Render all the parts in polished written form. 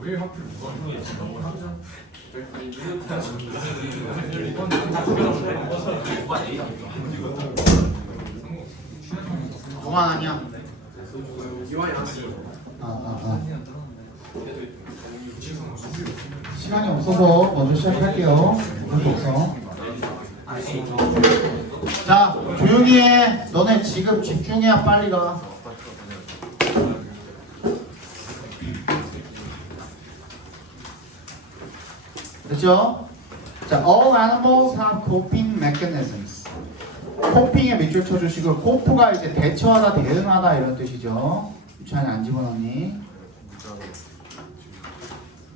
왜 하필 동안 아니야. 기왕이 안 쓰. 시간이 없어서 먼저 시작할게요. 없어. 자, 조용히 해. 너네 지금 집중해야 빨리 가. 됐죠? 자, all animals have coping mechanisms. 코핑에 밑줄 쳐주시고, 코프가 이제 대처하다, 대응하다 이런 뜻이죠. 유찬이 안 집어넣니?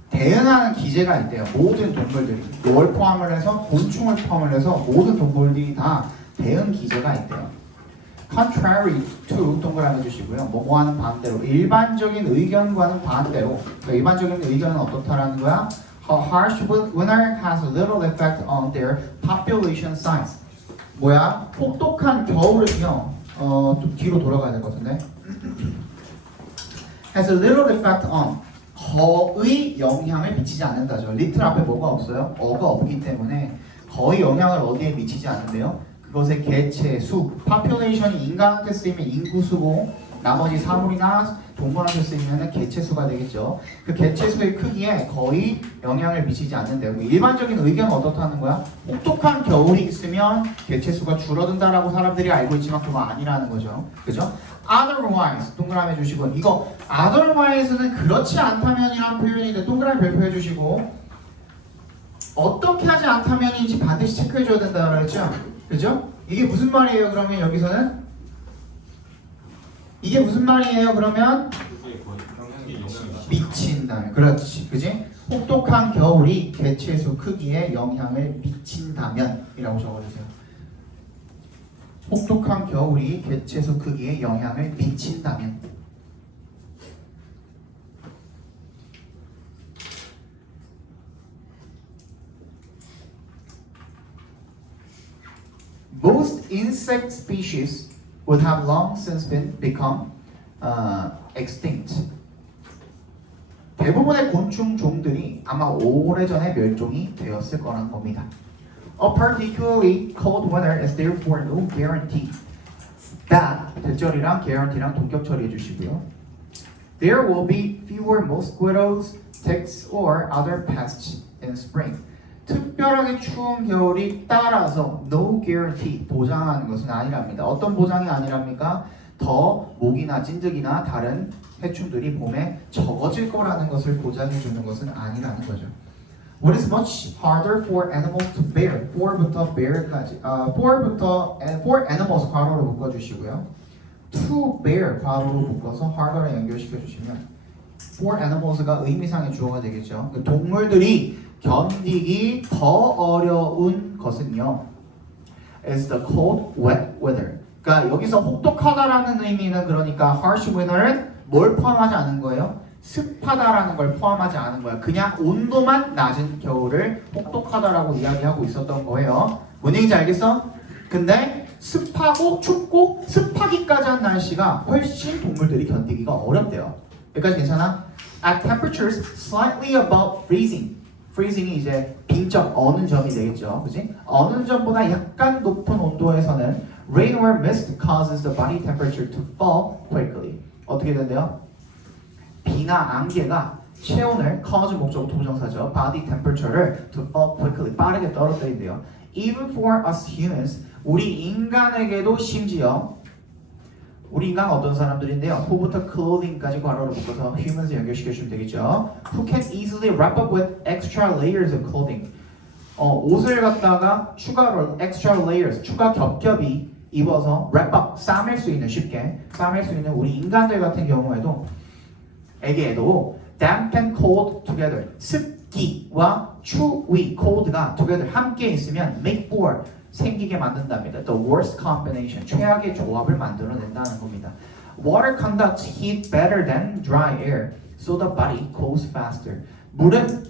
대응하는 기제가 있대요. 모든 동물들이. 뭘 포함을 해서 곤충을 포함을 해서 모든 동물들이 다 대응 기제가 있대요. contrary to 동그라미 주시고요. 뭐뭐하는 반대로 일반적인 의견과는 반대로. 그러니까 일반적인 의견은 어떻다라는 거야? A harsh winter has little effect on their population size. 뭐야? 혹독한 겨울은요. 좀 뒤로 돌아가야 될 것 같은데. has a little effect on. 거의 영향을 미치지 않는다죠. 리틀 앞에 뭐가 없어요? 어가 없기 때문에 거의 영향을 어디에 미치지 않는데요. 그것의 개체, 수, population이 인간한테 쓰이면 인구수고 나머지 사물이나 동물한테 쓰이면 개체수가 되겠죠. 그 개체수의 크기에 거의 영향을 미치지 않는데요. 일반적인 의견은 어떻다는 거야? 혹독한 겨울이 있으면 개체수가 줄어든다라고 사람들이 알고 있지만 그건 아니라는 거죠. 그죠? otherwise 동그라미 해주시고 이거 otherwise는 그렇지 않다면이라는 표현인데 동그라미 별표해 주시고 어떻게 하지 않다면인지 반드시 체크해 줘야 된다고 그랬죠? 그죠? 이게 무슨 말이에요? 그러면 여기서는 이게 무슨 말이에요? 그러면 미친다. 그렇지, 그지? 혹독한 겨울이 개체수 크기에 영향을 미친다면 이라고 적어주세요. 혹독한 겨울이 개체수 크기에 영향을 미친다면. Most insect species would have long since become extinct. 대부분의 곤충 종들이 아마 오래전에 멸종이 되었을 거란 겁니다. A particularly cold winter is therefore no guarantee that 대절이랑 guarantee랑 동격 처리해 주시고요. There will be fewer mosquitoes, ticks, or other pests in spring. 특별하게 추운 겨울이 따라서 no guarantee 보장하는 것은 아니랍니다. 어떤 보장이 아니랍니까? 더 모기나 찐득이나 다른 해충들이 봄에 적어질 거라는 것을 보장해 주는 것은 아니라는 거죠. What is much harder for animals to bear? for부터 bear까지 for animals 괄호로 묶어주시고요. to bear 괄호로 묶어서 harder에 연결시켜 주시면 for animals가 의미상의 주어가 되겠죠. 동물들이 견디기 더 어려운 것은요. is the cold, wet weather. 그러니까 여기서 혹독하다라는 의미는 그러니까 harsh winter는 뭘 포함하지 않은 거예요? 습하다라는 걸 포함하지 않은 거예요. 그냥 온도만 낮은 겨울을 혹독하다라고 이야기하고 있었던 거예요. 뭔 얘기인지 알겠어? 근데 습하고 춥고 습하기까지 한 날씨가 훨씬 동물들이 견디기가 어렵대요. 여기까지 괜찮아? At temperatures slightly above freezing. freezing이 이제 빙점, 어는 점이 되겠죠. 그지? 어는 점보다 약간 높은 온도에서는 rain or mist causes the body temperature to fall quickly. 어떻게 된대요? 비나 안개가 체온을 cause 목적 부정사죠. body temperature를 to fall quickly 빠르게 떨어뜨린대요. Even for us humans, 우리 인간에게도 심지어 우리 인간은 어떤 사람들인데요? who부터 clothing까지 괄호를 묶어서 humans 연결시켜주면 되겠죠. Who can easily wrap up with extra layers of clothing. 옷을 갖다가 추가로 extra layers, 추가 겹겹이 입어서 wrap up, 싸맬 수 있는 쉽게 싸맬 수 있는 우리 인간들 같은 경우에도 에게도 damp and cold together 습기와 추위 cold가 together 함께 있으면 make for 생기게 만든답니다. The worst combination 최악의 조합을 만들어낸다는 겁니다. Water conducts heat better than dry air, so the body cools faster. 물은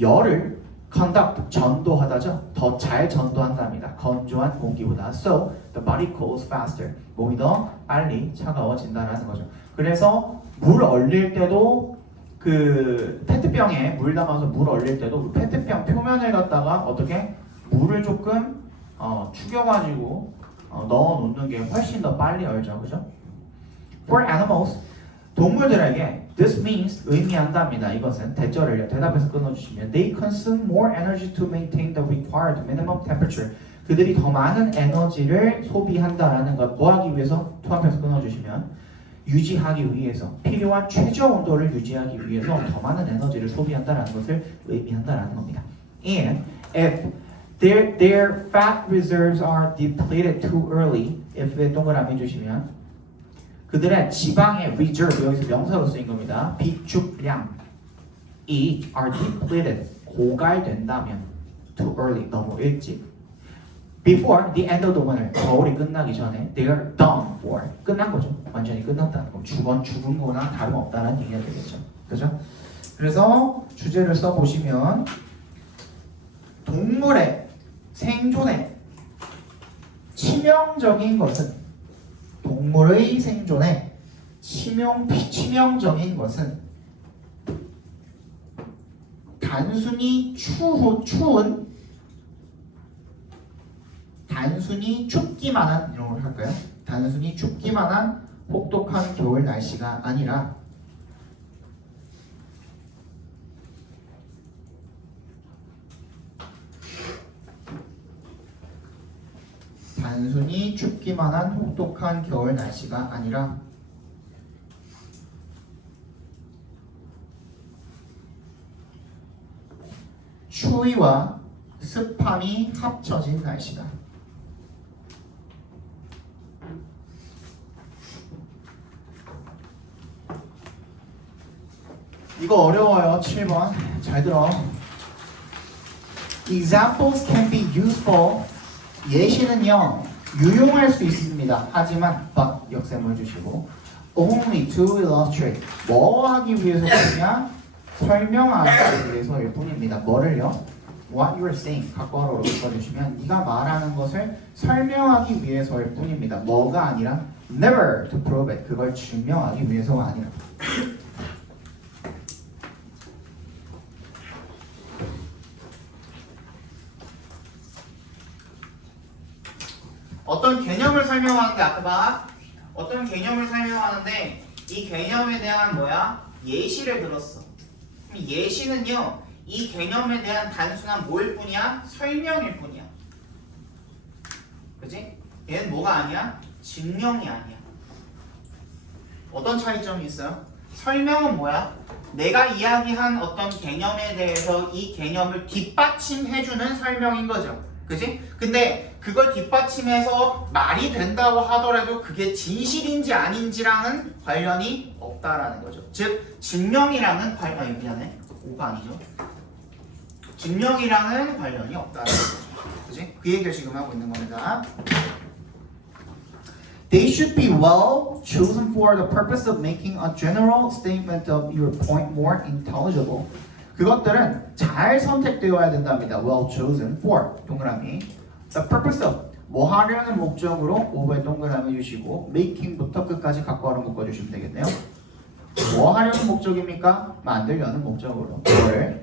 열을 conduct 전도하다죠. 더 잘 전도한답니다. 건조한 공기보다. So the body cools faster. 몸이 더 빨리 차가워진다라는 거죠. 그래서 물 얼릴 때도 그 페트병에 물 담아서 물 얼릴 때도 그 페트병 표면을 갖다가 어떻게 물을 조금 축여가지고 넣어 놓는 게 훨씬 더 빨리 얼죠, 그죠? For animals, 동물들에게 this means 의미한답니다. 이것은 대절을요. 대답해서 끊어주시면 they consume more energy to maintain the required minimum temperature. 그들이 더 많은 에너지를 소비한다라는 것 뭐 하기 위해서? 투합해서 끊어주시면 유지하기 위해서 필요한 최저 온도를 유지하기 위해서 더 많은 에너지를 소비한다라는 것을 의미한다라는 겁니다. And if their fat reserves are depleted too early, if 동그라미 주시면 그들의 지방의 reserve 여기서 명사로 쓰인 겁니다. 비축량이 are depleted 고갈된다면 too early 너무 일찍 before the end of the winter 겨울이 끝나기 전에 they are done for 끝난 거죠. 완전히 끝났다는 거. 죽은 거나 다름없다는 얘기가 되겠죠. 그죠? 그래서 주제를 써보시면 동물의 생존에 치명적인 것은 동물의 생존에 치명적인 것은 단순히 춥기만 한 이런 걸 할까요? 단순히 춥기만 한 혹독한 겨울 날씨가 아니라 단순히 춥기만 한 혹독한 겨울 날씨가 아니라 추위와 습함이 합쳐진 날씨다. 이거 어려워요. 7번 잘 들어. Examples can be useful. 예시는요 유용할 수 있습니다. 하지만 but 역셈을 주시고 only to illustrate 뭐 하기 위해서냐 설명하기 위해서일 뿐입니다. 뭐를요? What you are saying 각과로로 바꿔주시면 네가 말하는 것을 설명하기 위해서일 뿐입니다. 뭐가 아니라 never to prove it 그걸 증명하기 위해서가 아니라 어떤 개념을 설명하는데 아까 봐 어떤 개념을 설명하는데 이 개념에 대한 예시를 들었어. 그럼 예시는요 이 개념에 대한 단순한 뭐일 뿐이야? 설명일 뿐이야. 그치? 얘는 뭐가 아니야? 증명이 아니야. 어떤 차이점이 있어요? 설명은 뭐야? 내가 이야기한 어떤 개념에 대해서 이 개념을 뒷받침해주는 설명인 거죠. 그치? 근데 그걸 뒷받침해서 말이 된다고 하더라도 그게 진실인지 아닌지랑은 관련이 없다라는 거죠. 즉 증명이랑은 미안해. 오가 아니죠. 증명이랑은 관련이 없다라는 거죠. 그치? 그 얘기를 지금 하고 있는 겁니다. They should be well chosen for the purpose of making a general statement of your point more intelligible. 그것들은 잘 선택되어야 된답니다. Well chosen for 동그라미 the purpose of 뭐 하려는 목적으로 오버에 동그라미 주시고 making부터 끝까지 각과로 묶어주시면 되겠네요. 뭐 하려는 목적입니까? 만들려는 목적으로 그거를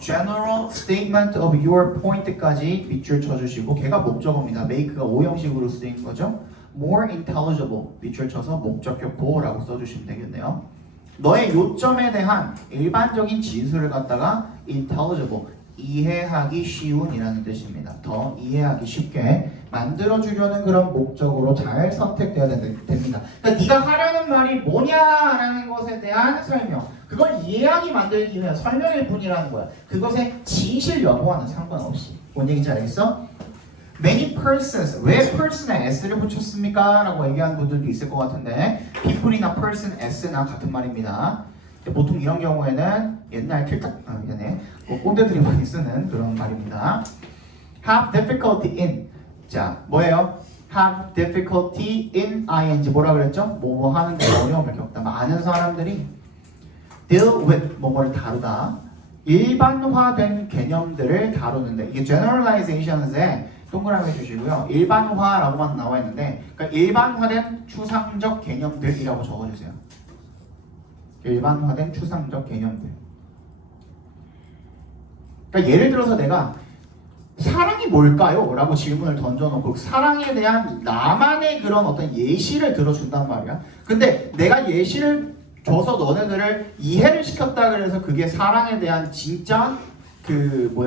general statement of your point까지 밑줄 쳐주시고 걔가 목적어입니다. make가 오형식으로 쓰인 거죠. more intelligible 밑줄 쳐서 목적격보라고 써주시면 되겠네요. 너의 요점에 대한 일반적인 진술을 갖다가 intelligible 이해하기 쉬운이라는 뜻입니다. 더 이해하기 쉽게 만들어주려는 그런 목적으로 잘 선택되어야 됩니다. 그러니까 네가 하려는 말이 뭐냐라는 것에 대한 설명 그걸 이해하기 만들기 위한 설명일 뿐이라는 거야. 그것의 진실 여부와는 상관없이 뭔 얘기인지 알겠어? Many persons 왜 person에 s를 붙였습니까? 라고 얘기하는 분들도 있을 것 같은데 people이나 person, s나 같은 말입니다. 보통 이런 경우에는 옛날 꼰대들이 많이 쓰는 그런 말입니다. Have difficulty in 자 뭐예요? Have difficulty in ing 뭐라 그랬죠? 뭐뭐 하는데 어려움을 겪다. 많은 사람들이 deal with 뭐뭐를 다루다 일반화된 개념들을 다루는데 이게 generalization에 동그라미 해주시고요. 일반화라고만 나와 있는데 그러니까 일반화된 추상적 개념들이라고 적어주세요. 일반화된 추상적 개념들. 그러니까 예를 들어서 내가 사랑이 뭘까요? 라고 질문을 던져놓고 사랑에 대한 나만의 그런 어떤 예시를 들어준단 말이야. 근데 내가 예시를 줘서 너네들을 이해를 시켰다 그래서 그게 사랑에 대한 진짜 그게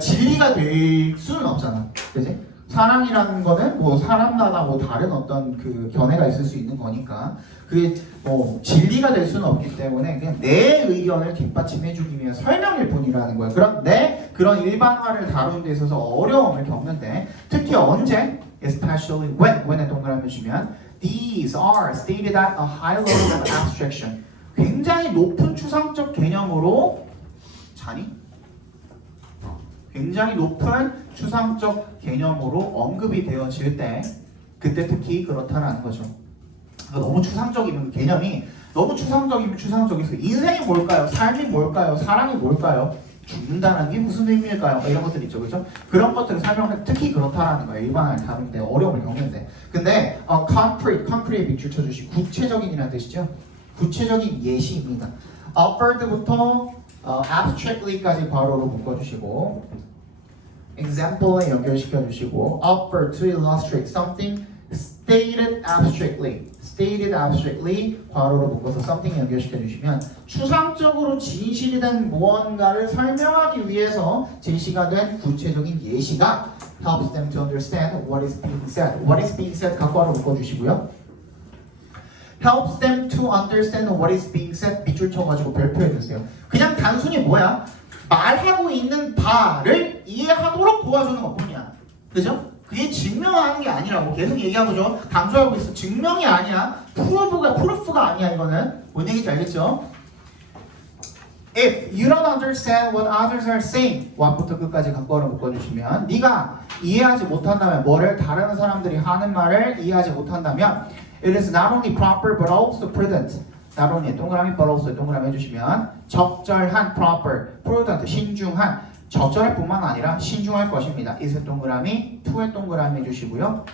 진리가 될 수는 없잖아. 그지? 사랑이라는 거는 뭐 사람마다 뭐 다른 어떤 그 견해가 있을 수 있는 거니까 그게 뭐 진리가 될 수는 없기 때문에 그냥 내 의견을 뒷받침해주기 위한 설명일 뿐이라는 거야. 그런데 그런 일반화를 다루는 데 있어서 어려움을 겪는데 특히 언제? Especially when에 동그라미 주면 these are stated at a high level of abstraction. 굉장히 높은 추상적 개념으로 자니? 굉장히 높은 추상적 개념으로 언급이 되어질 때 그때 특히 그렇다라는 거죠. 그러니까 너무 추상적이면 개념이 너무 추상적이면 추상적이서 인생이 뭘까요? 삶이 뭘까요? 사랑이 뭘까요? 죽는다는 게 무슨 의미일까요? 이런 것들 있죠, 그렇죠? 그런 것들을 설명할 때 특히 그렇다라는 거예요. 일반화를 다루는데 어려움을 겪는데. 근데 concrete에 밑줄 쳐주시고 구체적인이라는 뜻이죠. 구체적인 예시입니다. upward부터 abstractly까지 괄호로 묶어주시고 example에 연결시켜주시고 upward to illustrate something stated abstractly 괄호로 묶어서 something에 연결시켜주시면 추상적으로 진실이 된 무언가를 설명하기 위해서 제시가 된 구체적인 예시가 helps them to understand what is being said. What is being said 각괄호 묶어주시고요. helps them to understand what is being said 밑줄 쳐가지고 별표해주세요. 그냥 단순히 뭐야? 말하고 있는 바를 이해하도록 도와주는 것뿐이야. 그죠? 그게 증명하는 게 아니라고 계속 얘기하고죠. 강조하고 있어. 증명이 아니야. 프루프가 아니야. 이거는 뭔 얘기인지 알겠죠? If you don't understand what others are saying, what부터 끝까지 각괄호 묶어주시면 네가 이해하지 못한다면 뭐를 다른 사람들이 하는 말을 이해하지 못한다면 it is not only proper but also prudent. not only 동그라미 but also 동그라미 해주시면 적절한 proper, prudent 신중한 적절할 뿐만 아니라 신중할 것입니다. is의 동그라미, to의 동그라미 해주시고요.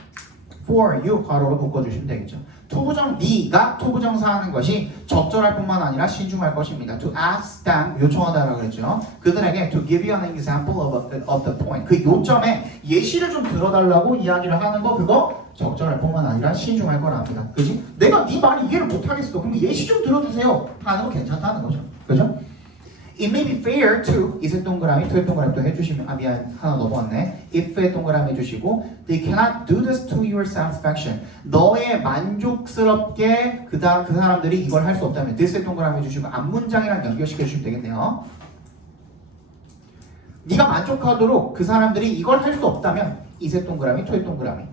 for you 괄호로 묶어주시면 되겠죠. 투부정 네가 투부정사 하는 것이 적절할 뿐만 아니라 신중할 것입니다. to ask them 요청하다라고 그랬죠. 그들에게 to give you an example of the point 그 요점에 예시를 좀 들어달라고 이야기를 하는 거 그거 적절할 뿐만 아니라 신중할 거랍니다. 그지? 내가 네 말이 이해를 못하겠어. 그럼 예시 좀 들어주세요. 하는 거 괜찮다는 거죠. 그죠? It may be fair to 이의 동그라미, to의 동그라미 또 해주시면 미안 하나 넘어왔네. if의 동그라미 해주시고 they cannot do this to your satisfaction. 너의 만족스럽게 그 사람들이 이걸 할 수 없다면 this의 동그라미 해주시고 앞문장이랑 연결시켜 주시면 되겠네요. 네가 만족하도록 그 사람들이 이걸 할 수 없다면 이의 동그라미, to의 동그라미.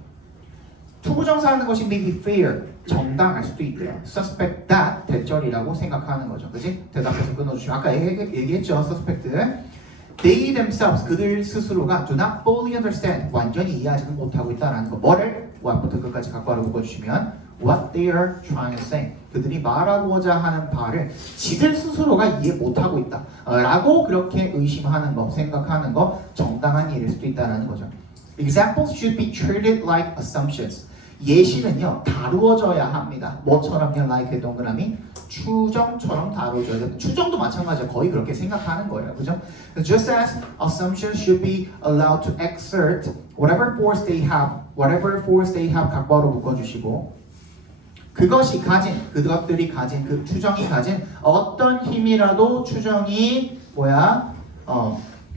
투부정사 하는 것이 may be fair 정당할 수도 있대요. suspect that 대절이라고 생각하는 거죠. 그지? 대답해서 끊어주시면 아까 얘기했죠. suspect they themselves 그들 스스로가 do not fully understand 완전히 이해하지는 못하고 있다는 거. 뭐를? what부터 끝까지 각괄호 묶어주시면 what they are trying to say 그들이 말하고자 하는 바를 지들 스스로가 이해 못하고 있다 라고 그렇게 의심하는 거 생각하는 거 정당한 일일 수도 있다는 거죠. Examples should be treated like assumptions. 예시는요 다루어져야 합니다. 뭐처럼요? like 동그라미 추정처럼 다루어져야 됩니다. 추정도 마찬가지예요. 거의 그렇게 생각하는 거예요. 그죠? Just as assumptions should be allowed to exert whatever force they have 각괄호 묶어주시고 그것들이 가진 그 추정이 가진 어떤 힘이라도 추정이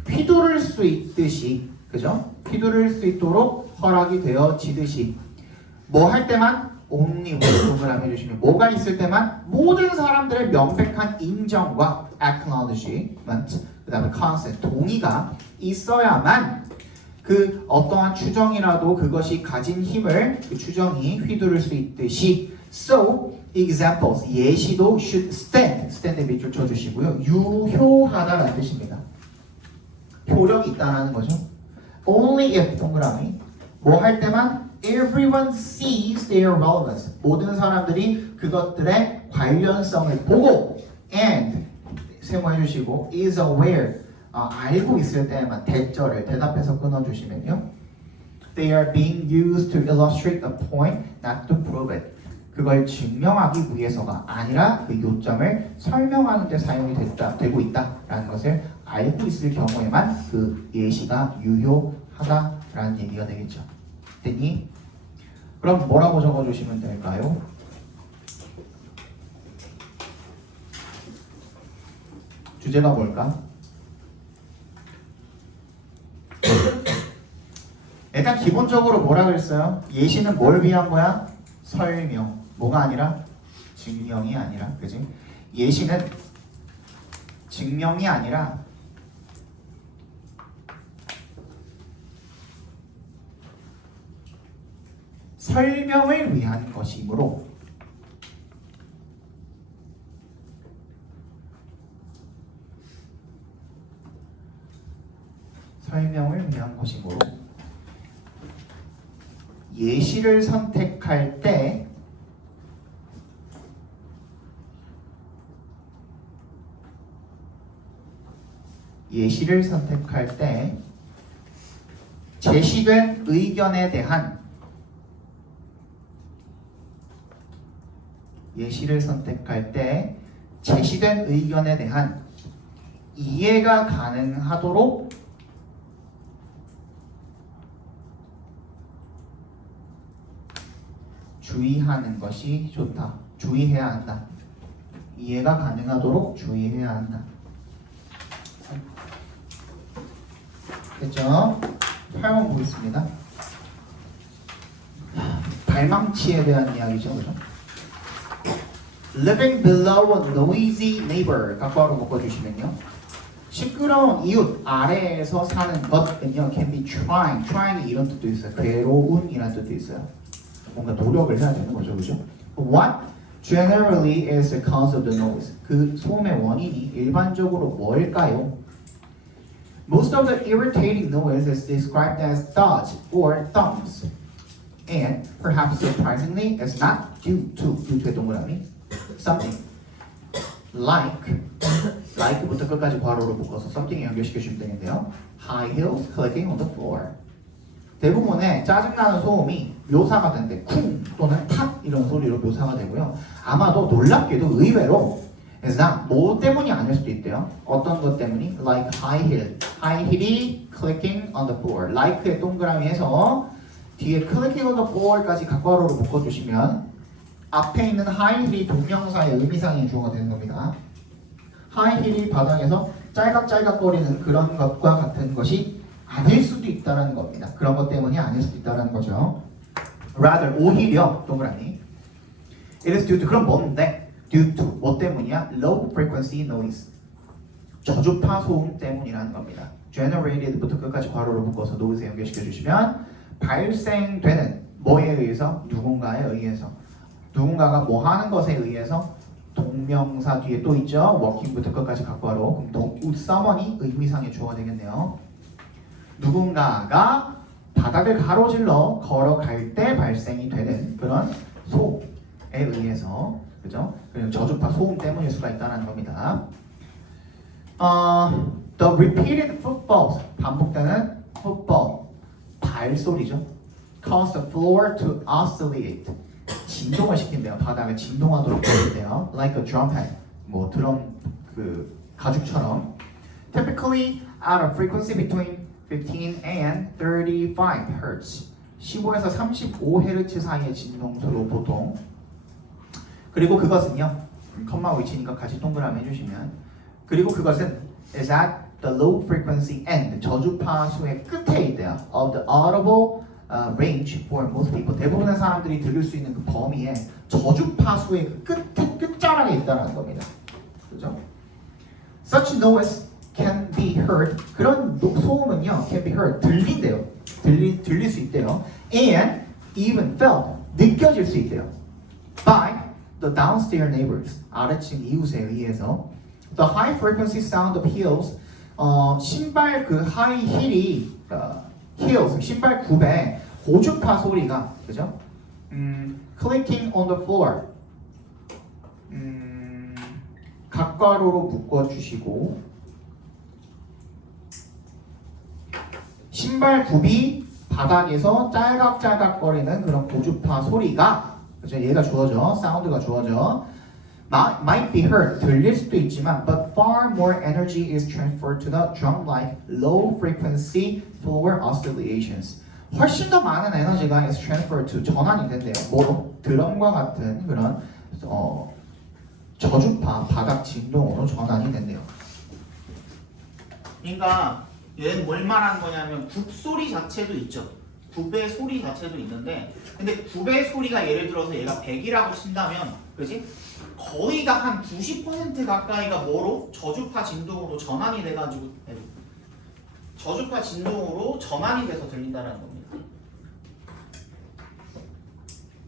휘두를 수 있듯이 그죠? 휘두를 수 있도록 허락이 되어지듯이 뭐 할 때만 only 동그라미 해주시면 뭐가 있을 때만 모든 사람들의 명백한 인정과 acknowledgement 그 다음에 consent 동의가 있어야만 그 어떠한 추정이라도 그것이 가진 힘을 그 추정이 휘두를 수 있듯이 so examples 예시도 should stand 밑줄 쳐주시고요 유효하다라는 뜻입니다. 효력이 있다는 거죠. Only if 동그라미 뭐 할 때만 everyone sees their relevance 모든 사람들이 그것들의 관련성을 보고 and 세모해 주시고 is aware 알고 있을 때만 대절을 대답해서 끊어주시면요. They are being used to illustrate a point, not to prove it. 그걸 증명하기 위해서가 아니라 그 요점을 설명하는 데 사용이 되고 있다라는 것을 알고 있을 경우에만 그 예시가 유효하다라는 얘기가 되겠죠. 됐니? 그럼 뭐라고 적어주시면 될까요? 주제가 뭘까? 일단 기본적으로 뭐라 그랬어요? 예시는 뭘 위한 거야? 설명. 뭐가 아니라? 증명이 아니라. 그지? 예시는 증명이 아니라 설명을 위한 것이므로 설명을 위한 것이므로 예시를 선택할 때 제시된 의견에 대한 이해가 가능하도록 주의하는 것이 좋다. 주의해야 한다. 이해가 가능하도록 주의해야 한다. 됐죠? 8번 보겠습니다. 발망치에 대한 이야기죠. 그죠? Living below a noisy neighbor 각과로 묶어주시면요. 시끄러운 이웃 아래에서 사는 것은요 can be trying 이런 뜻도 있어요. 괴로운이라는 뜻도 있어요. 뭔가 노력을 해야 되는 거죠. 그죠? What generally is the cause of the noise? 그 소음의 원인이 일반적으로 뭘까요? Most of the irritating noise is described as thuds or thumps. And perhaps surprisingly, it's not due to의 동그라미 something like부터 끝까지 괄호로 묶어서 something에 연결시켜주시면 되는데요. High heels clicking on the floor. 대부분의 짜증나는 소음이 묘사가 되는데 쿵 또는 탁 이런 소리로 묘사가 되고요. 아마도 놀랍게도 의외로 is not 뭐 때문이 아닐 수도 있대요. 어떤 것 때문이? Like high heel이 clicking on the floor. like의 동그라미에서 뒤에 clicking on the floor까지 각괄호로 묶어주시면 앞에 있는 high heel이 동명사의 의미상의 주어가 되는 겁니다. high heel이 바닥에서 짤각짤각거리는 그런 것과 같은 것이 아닐 수도 있다는 겁니다. 그런 것 때문이 아닐 수도 있다는 거죠. Rather, 오히려 동그라미. It is due to 그럼 뭔데? Due to 뭐 때문이야? Low frequency noise. 저주파 소음 때문이라는 겁니다. Generated부터 끝까지 괄호로 묶어서 noise에 연결시켜 주시면 발생되는 뭐에 의해서? 누군가에 의해서. 누군가가 뭐 하는 것에 의해서 동명사 뒤에 또 있죠. working부터 끝까지 각괄호. 그럼 someone이 의미상의 주어가 되겠네요. 누군가가 바닥을 가로질러 걸어갈 때 발생이 되는 그런 소음에 의해서, 그죠? 그리고 저주파 소음 때문일 수가 있다는 겁니다. The repeated footfalls, 반복되는 footfall, 발소리죠. Cause the floor to oscillate, 진동을 시킨대요. 바닥을 진동하도록 해준대요. Like a drum head, 뭐 드럼 그 가죽처럼. Typically at a frequency between 15 and 35 Hz. 15에서 35Hz 사이의 진동수로 보통. 그리고 그것은요. 컴마 위치니까 같이 동그라미 해주시면. 그리고 그것은 is at the low frequency end. 저주파수의 끝에 있대요. Of the audible range for most people. 대부분의 사람들이 들을 수 있는 그 범위에 저주파수의 그 끝자락에 있다는 겁니다. 그죠? Such noise can be heard. 그런 소음은요, can be heard. 들린대요. 들릴 수 있대요. And even felt. 느껴질 수 있대요. By the downstairs neighbors. 아래층 이웃에 의해서. The high frequency sound of heels. 신발 그 high heel이 heels 신발 굽에 고주파 소리가 그죠? clicking on the floor. 각괄호로 묶어주시고 신발 굽이 바닥에서 짤각짤각거리는 그런 고주파 소리가 그죠? 얘가 주어져 사운드가 주어져 might be heard 들릴 수도 있지만 but far more energy is transferred to the drum-like low frequency floor oscillations 훨씬 더 많은 에너지가 is transferred to 전환이 된대요. 뭐로? 드럼과 같은 그런 저주파 바닥 진동으로 전환이 된대요. 그러니까 얘는 뭘 말하는 거냐면 굽소리 자체도 있죠. 굽의 소리 자체도 있는데 근데 굽의 소리가 예를 들어서 얘가 100이라고 친다면 그지? 거의 다 한 90% 가까이가 뭐로? 저주파 진동으로 전환이 돼가지고 저주파 진동으로 전환이 돼서 들린다는 겁니다.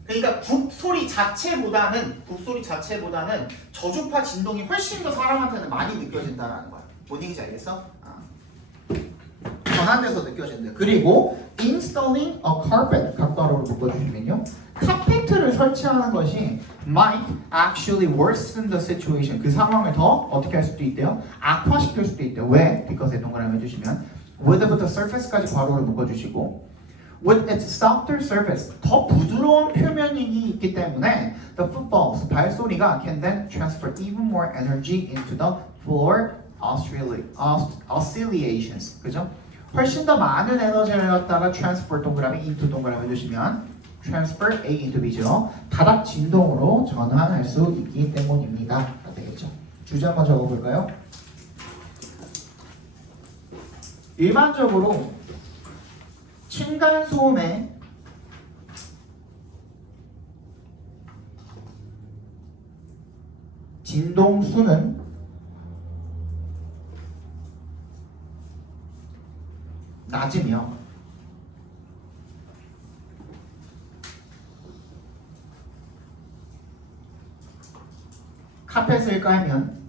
그러니까 굽소리 자체보다는 저주파 진동이 훨씬 더 사람한테는 많이 느껴진다는 거야. 뭔 얘기인지 알겠어? 전환돼서 느껴진대. 그리고 installing a carpet 각괄호로 묶어주시면요. 카페트를 설치하는 것이 might actually worsen the situation. 그 상황을 더 어떻게 할 수도 있대요? 악화시킬 수도 있대요. 왜? because에 동그라미 해주시면 with부터 surface까지 괄호를 묶어주시고 with its softer surface 더 부드러운 표면이 있기 때문에 the footballs 발소리가 can then transfer even more energy into the floor oscillations. 그죠? 훨씬 더 많은 에너지를 갖다가 transfer 동그라미 into 동그라미 해주시면 transfer A into B죠. 바닥 진동으로 전환할 수 있기 때문입니다. 되겠죠? 주제 한번 적어볼까요? 일반적으로 층간소음의 진동수는 낮으며 카펫을 깔면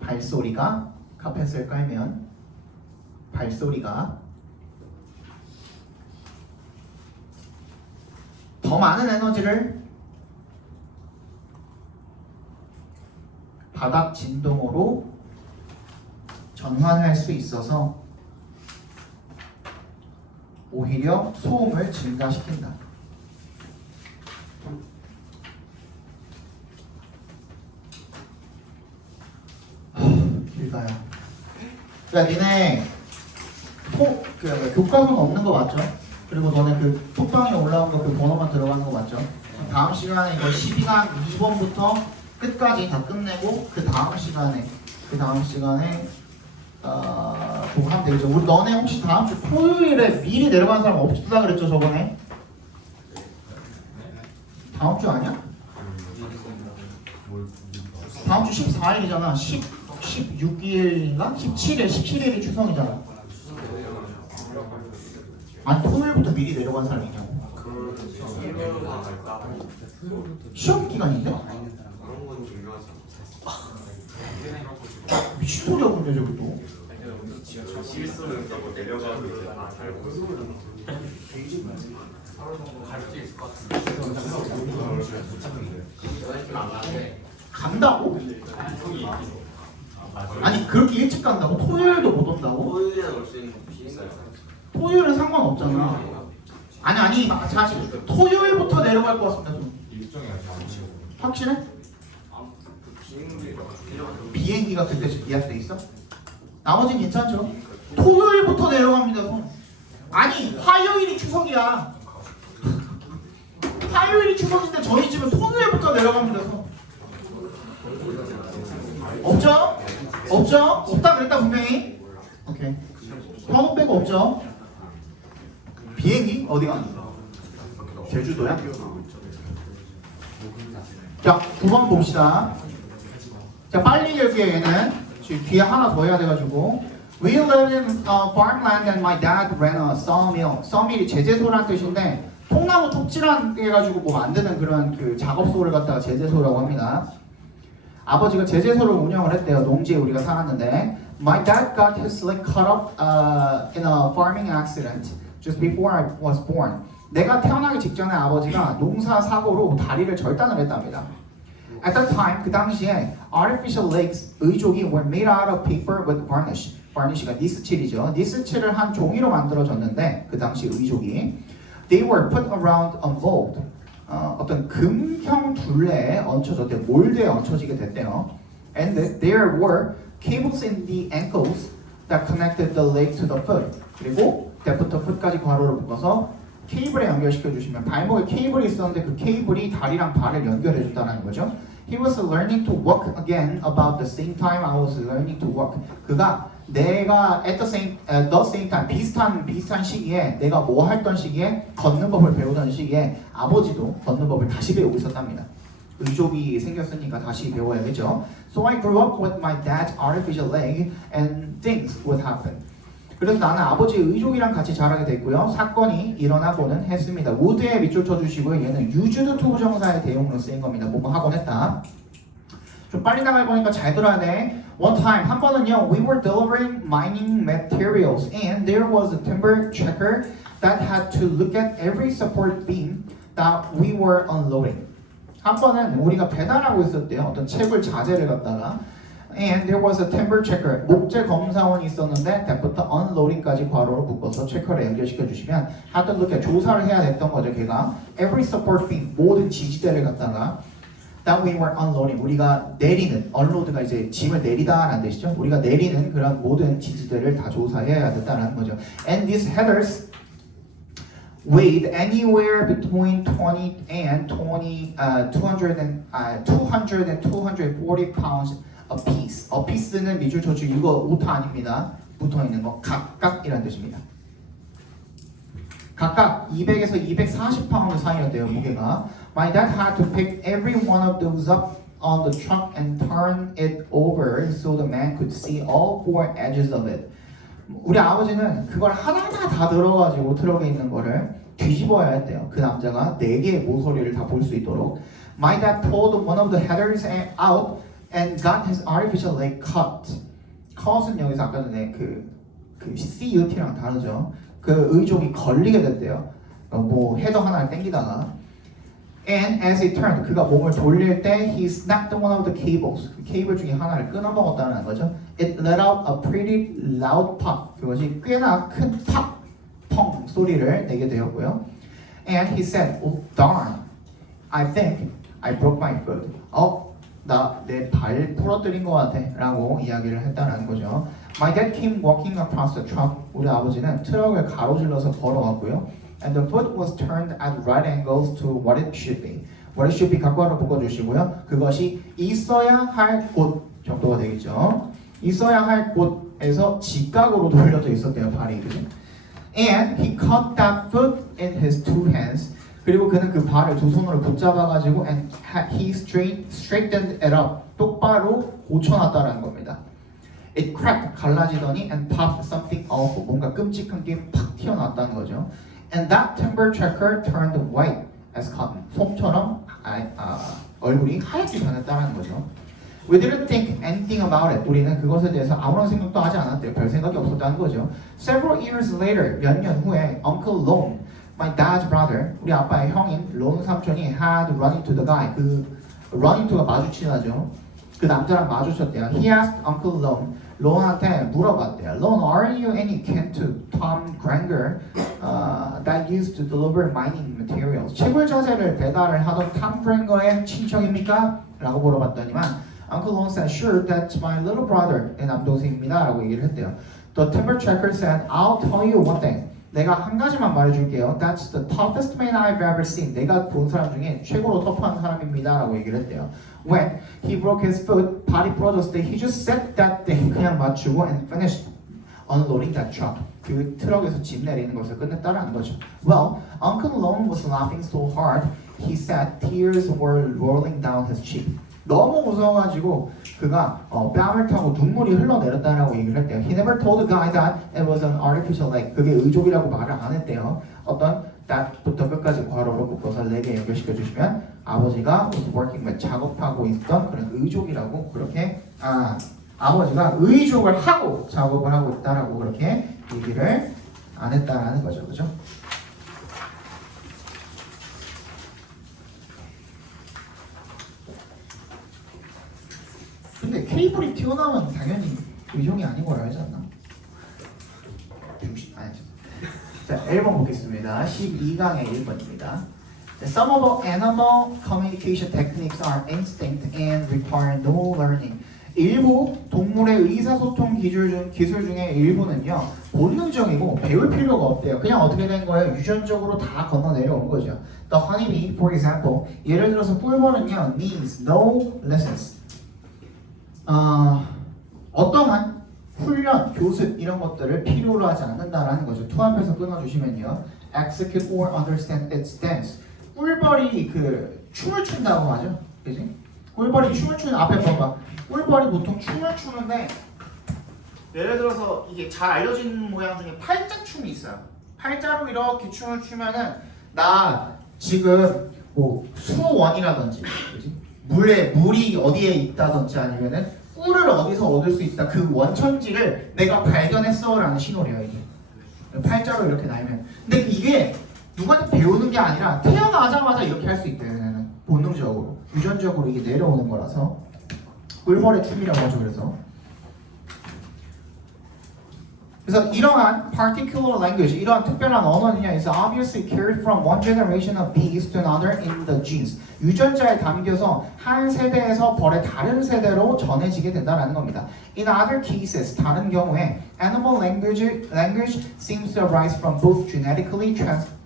발소리가 카펫을 깔면 발소리가 더 많은 에너지를 바닥 진동으로 전환할 수 있어서 오히려 소음을 증가시킨다. 길가요. 야, 니네 교과서는 없는 거 맞죠? 그리고 너네 그 톡방에 올라온 거 그 번호만 들어가는 거 맞죠? 다음 시간에 이거 12강 2번부터 끝까지 다 끝내고 그 다음 시간에 보고 하면 되겠죠. 우리 너네 혹시 다음 주 토요일에 미리 내려가는 사람 없다 그랬죠 저번에? 다음 주 아니야? 다음 주 14일이잖아. 16일인가? 17일이 추석이잖아. 아니 토요일부터 미리 내려간 사람이 있냐고. 시험 기간인데? 미친 소리야 근데 저기 또. 실수는 하고 내려가고 이제 잘 보고 갈수 있을 것 같은데. 간다고? 아니 그렇게 일찍 간다고? 토요일도 못 온다고? 토요일에 올 수 있는 곳이 있어요. 토요일은 상관없잖아. 아니 사실 토요일부터 내려갈 것 같습니다. 좀 확실해? 비행기가 그때 예약돼 있어? 나머지는 괜찮죠? 토요일부터 내려갑니다. 손. 아니 화요일이 추석이야. 화요일이 추석인데 저희 집은 토요일부터 내려갑니다. 손. 없죠? 없죠? 없다 그랬다 분명히. 오케이. 한국 빼고 없죠? 비행기 어디가? 제주도야? 자 9번 봅시다. 자 빨리 읽을게요. 얘는 지금 뒤에 하나 더 해야 돼가지고 We lived in farmland and my dad ran a sawmill. sawmill이 제재소란 뜻인데 통나무 톱질한 해가지고 뭐 만드는 그런 그 작업소를 갖다가 제재소라고 합니다. 아버지가 제재소를 운영을 했대요. 농지에 우리가 살았는데 My dad got his leg cut off in a farming accident just before I was born. 내가 태어나기 직전에 아버지가 농사 사고로 다리를 절단을 했답니다. At that time, 그 당시에 artificial legs, 의족이 were made out of paper with varnish. varnish가 니스칠이죠. 니스칠을 한 종이로 만들어졌는데 그 당시 의족이 they were put around a mold. 어떤 금형 둘레에 얹혀졌대요. 몰드에 얹혀지게 됐대요. And there were cables in the ankles that connected the leg to the foot. 그리고 that부터 foot까지 괄호를 묶어서 케이블에 연결시켜 주시면 발목에 케이블이 있었는데 그 케이블이 다리랑 발을 연결해 준다는 거죠. He was learning to walk again about the same time I was learning to walk. 그가 내가 at the same time 비슷한 시기에 내가 뭐 했던 시기에 걷는 법을 배우던 시기에 아버지도 걷는 법을 다시 배우고 있었답니다. 의족이 생겼으니까 다시 배워야겠죠. So I grew up with my dad's artificial leg and things would happen. 그래서 나는 아버지의 의족이랑 같이 자라게 됐고요. 사건이 일어나고는 했습니다. would에 밑줄 쳐주시고요. 얘는 used to 부정사의 대용으로 쓰인 겁니다. 뭐뭐 하곤 했다. 좀 빨리 나갈 거니까 잘 들어야 돼. One time, 한 번은요, we were delivering mining materials and there was a timber checker that had to look at every support beam that we were unloading. 한 번은 우리가 배달하고 있었대요. 어떤 채굴 자재를 갖다가 And there was a timber checker. 목재 검사원이 있었는데 that부터 unloading까지 괄호로 묶어서 체커를 연결시켜 주시면 had to look at 조사를 해야 됐던 거죠. 걔가 every support beam 모든 지지대를 갖다가 that we were unloading 우리가 내리는 unload가 이제 짐을 내리다라는 뜻이죠. 우리가 내리는 그런 모든 지지대를 다 조사해야 됐다는 거죠. And these headers weighed anywhere between 200 and 240 pounds a piece. a piece는 밑줄 쳐주 이거 오타 아닙니다. 붙어 있는 거 각각이라는 뜻입니다. 각각 200에서 240파운드 사이였대요. 무게가. My dad had to pick every one of those up on the truck and turn it over so the man could see all four edges of it. 우리 아버지는 그걸 하나하나 다 들어가지고 트럭에 있는 거를 뒤집어야 했대요. 그 남자가 4개의 모서리를 다 볼 수 있도록. My dad pulled one of the headers out and got his artificial leg cut. cut은 여기서 아까 전에 그 CUT랑 다르죠. 그 의족이 걸리게 됐대요. 뭐 헤더 하나를 당기다가. And as he turned, 그가 몸을 돌릴 때 he snapped one of the cables. 그 케이블 중에 하나를 끊어먹었다는 거죠. It let out a pretty loud pop. 그것이 꽤나 큰 팝, 펑 소리를 내게 되었고요. And he said, oh darn, I think I broke my foot. 나 내 발 부러뜨린 것 같아 라고 이야기를 했다는 거죠. My dad came walking across the truck. 우리 아버지는 트럭을 가로질러서 걸어왔고요. And the foot was turned at right angles to what it should be. What it should be 각과로 묶어주시고요. 그것이 있어야 할 곳 정도가 되겠죠. 있어야 할 곳에서 직각으로 돌려져 있었대요. 발이. And he caught that foot in his two hands. 그리고 그는 그 발을 두 손으로 붙잡아가지고 and he straightened it up. 똑바로 고쳐놨다는 겁니다. It cracked, 갈라지더니 and popped something off. 뭔가 끔찍한 게 팍 튀어나왔다는 거죠. And that timber checker turned white as cotton. 솜처럼 얼굴이 하얗게 변했다는 거죠. We didn't think anything about it. 우리는 그것에 대해서 아무런 생각도 하지 않았대요. 별 생각이 없었다는 거죠. Several years later, 몇 년 후에 Uncle Lone, my dad's brother, 우리 아빠의 형인 론 삼촌이 had run into the guy. 그 run into가 마주치다죠. 그 남자랑 마주쳤대요. He asked Uncle Lone, 론한테 물어봤대요. Lone, are you any kin to Tom Granger that used to deliver mining materials? 채굴 자재를 배달을 하던 탐 그랭거의 친척입니까? 라고 물어봤더니만 Uncle Lone said, sure, that's my little brother. 내 남동생입니다. 라고 얘기를 했대요. The timber checker said, I'll tell you one thing. 내가 한 가지만 말해줄게요. That's the toughest man I've ever seen. 내가 본 사람 중에 최고로 터프한 사람입니다. 라고 얘기를 했대요. When he broke his foot, 발이 부러졌을 때 he just set that thing 그냥 맞추고 and finished unloading that truck. 그 트럭에서 짐 내리는 것을 끝냈다는 거죠. Well, Uncle Lone was laughing so hard, he said tears were rolling down his cheek. 너무 무서워가지고 그가 뺨을 타고 눈물이 흘러내렸다라고 얘기를 했대요. He never told the guy that it was an artificial leg. 그게 의족이라고 말을 안 했대요. 어떤 that부터 끝까지 괄호로 묶어서 4개 연결시켜 주시면 아버지가 was working with 작업하고 있던 그런 의족이라고 그렇게 아버지가 의족을 하고 작업을 하고 있다라고 그렇게 얘기를 안 했다라는 거죠, 그죠? 근데 케이블이 튀어나오면 당연히 의종이 아닌 걸 알지 않나? 중심 아니죠. 자, 1번 보겠습니다. 12강의 1번입니다. Some of animal communication techniques are instinct and require no learning. 일부 동물의 의사소통 기술 중에 일부는요 본능적이고 배울 필요가 없대요. 그냥 어떻게 된 거예요? 유전적으로 다 건너 내려온 거죠. The honeybee, for example, 예를 들어서 꿀벌은요 needs no lessons. 어떠한 훈련, 교습 이런 것들을 필요로 하지 않는다라는 거죠. to 앞에서 끊어주시면요 execute or understand its dance. 꿀벌이 그 춤을 춘다고 하죠, 그지? 꿀벌이 춤을 추는 앞에 봐봐. 꿀벌이 보통 춤을 추는데 예를 들어서 이게 잘 알려진 모양 중에 팔자춤이 있어요. 팔자로 이렇게 춤을 추면은 나 지금 뭐 수원이라든지 그지? 물이 어디에 있다든지 아니면은 꿀을 어디서 얻을 수 있다 그 원천지를 내가 발견했어라는 신호래요 이게. 팔자로 이렇게 날면. 근데 이게 누구한테 배우는 게 아니라 태어나자마자 이렇게 할 수 있대요. 얘는 본능적으로 유전적으로 이게 내려오는 거라서 꿀벌의 춤이라고 하죠. 그래서 이러한 particular language, 이러한 특별한 언어는요, is obviously carried from one generation of bees to another in the genes. 유전자에 담겨서 한 세대에서 벌의 다른 세대로 전해지게 된다는 겁니다. In other cases, 다른 경우에 animal language seems to arise from both genetically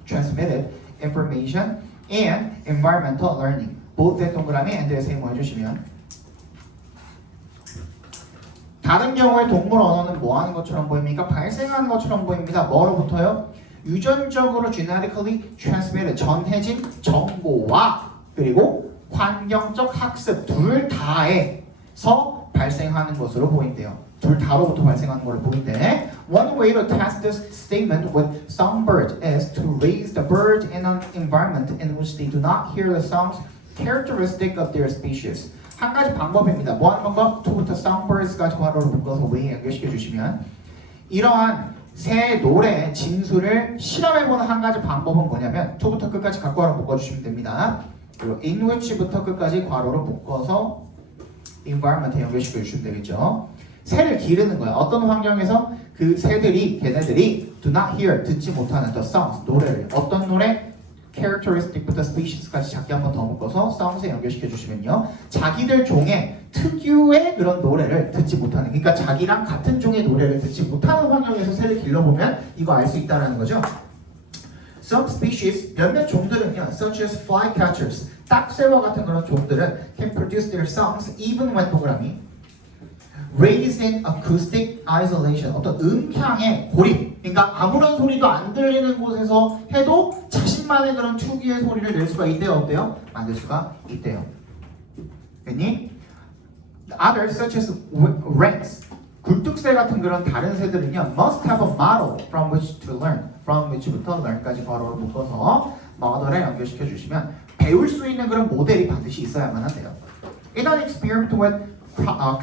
transmitted information and environmental learning. both의 동그라미 and에 세모해 주시면 다른 경우에 동물 언어는 뭐 하는 것처럼 보입니까? 발생하는 것처럼 보입니다. 뭐로부터요? 유전적으로 genetically transmitted 전해진 정보와 그리고 환경적 학습 둘 다에서 발생하는 것으로 보인대요. 둘 다로부터 발생하는 걸로 보인대. One way to test this statement with songbirds is to raise the birds in an environment in which they do not hear the songs characteristic of their species. 한 가지 방법입니다. 뭐 하는 방법? to부터 songbirds까지 괄호로 묶어서 way 연결시켜 주시면 이러한 새 노래 진수를 실험해보는 한 가지 방법은 뭐냐면 to부터 끝까지 괄호로 묶어주시면 됩니다. 그리고 in which부터 끝까지 괄호로 묶어서 environment에 연결시켜 주시면 되겠죠. 새를 기르는 거야. 어떤 환경에서 그 새들이 걔네들이 do not hear 듣지 못하는 the songs 노래를 어떤 노래? characteristic부터 species까지 작게 한 번 더 묶어서 songs에 연결시켜 주시면요 자기들 종의 특유의 그런 노래를 듣지 못하는 그러니까 자기랑 같은 종의 노래를 듣지 못하는 환경에서 새를 길러보면 이거 알 수 있다는 거죠. Some species 몇몇 종들은요 such as flycatchers 딱새와 같은 그런 종들은 can produce their songs even when 동그라미 raised in acoustic isolation 어떤 음향의 고립 그러니까 아무런 소리도 안 들리는 곳에서 해도 자신만의 그런 특유의 소리를 낼 수가 있대요 없대요? 만들 수가 있대요. 됐니? Others such as wrens 굴뚝새 같은 그런 다른 새들은요 must have a model from which to learn from which부터 learn까지 괄호로 묶어서 model에 연결시켜 주시면 배울 수 있는 그런 모델이 반드시 있어야만 한대요. In an experiment with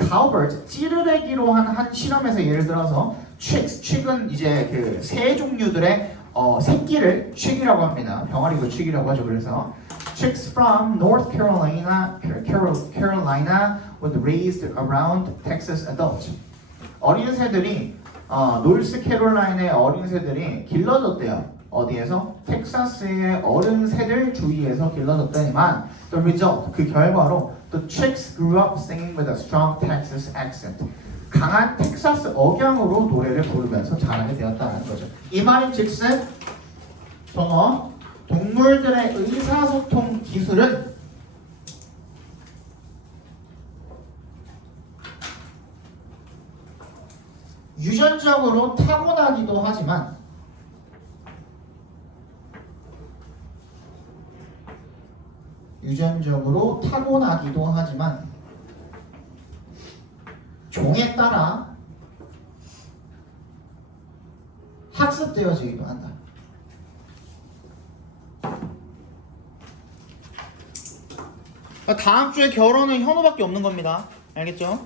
cowbirds 찌르레기로 한 실험에서 예를 들어서 chick은 이제 그 새 종류들의 새끼를 chick이라고 합니다. 병아리도 chick이라고 하죠. 그래서 chicks from North Carolina was raised around Texas adults. 어린 새들이 노스캐롤라이나의 어린 새들이 길러졌대요. 어디에서? 텍사스의 어른 새들 주위에서 길러졌더니만 the result 그 결과로 the chicks grew up singing with a strong Texas accent. 강한 텍사스 억양으로 노래를 부르면서 자라게 되었다는 거죠. 이 말인즉슨 동물들의 의사소통 기술은 유전적으로 타고나기도 하지만 종에 따라 학습되어지기도 한다. 다음 주에 결혼은 현우밖에 없는 겁니다. 알겠죠?